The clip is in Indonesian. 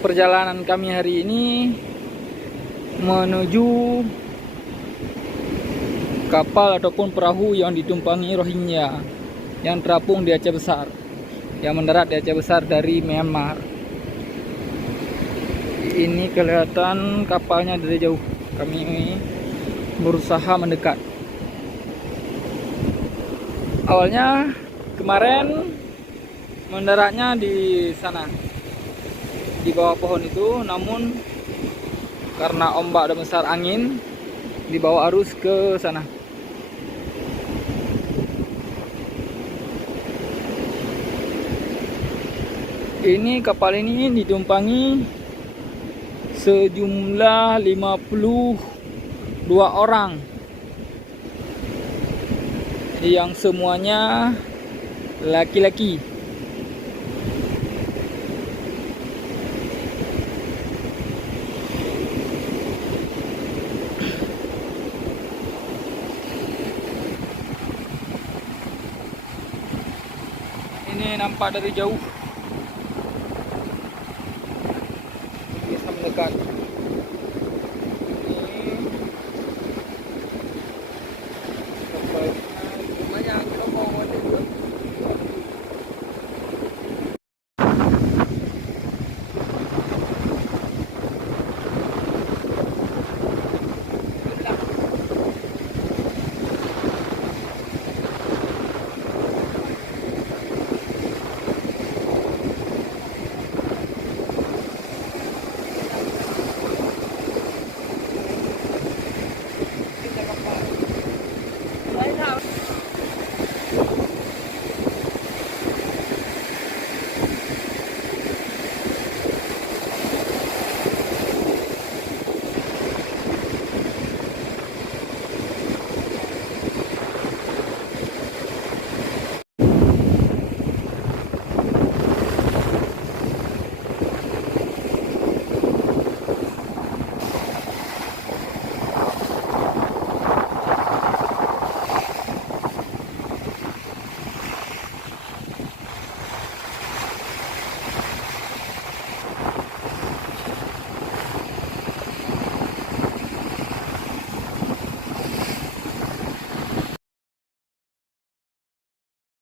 perjalanan kami hari ini menuju kapal ataupun perahu yang ditumpangi Rohingya yang terapung di Aceh Besar, yang mendarat di Aceh Besar dari Myanmar. Ini kelihatan kapalnya dari jauh. Kami berusaha mendekat. Awalnya kemarin mendaratnya di sana, di bawah pohon itu, namun karena ombak dan besar angin dibawa arus ke sana. Ini kapal ini ditumpangi sejumlah 52 orang yang semuanya laki-laki. Ini nampak dari jauh.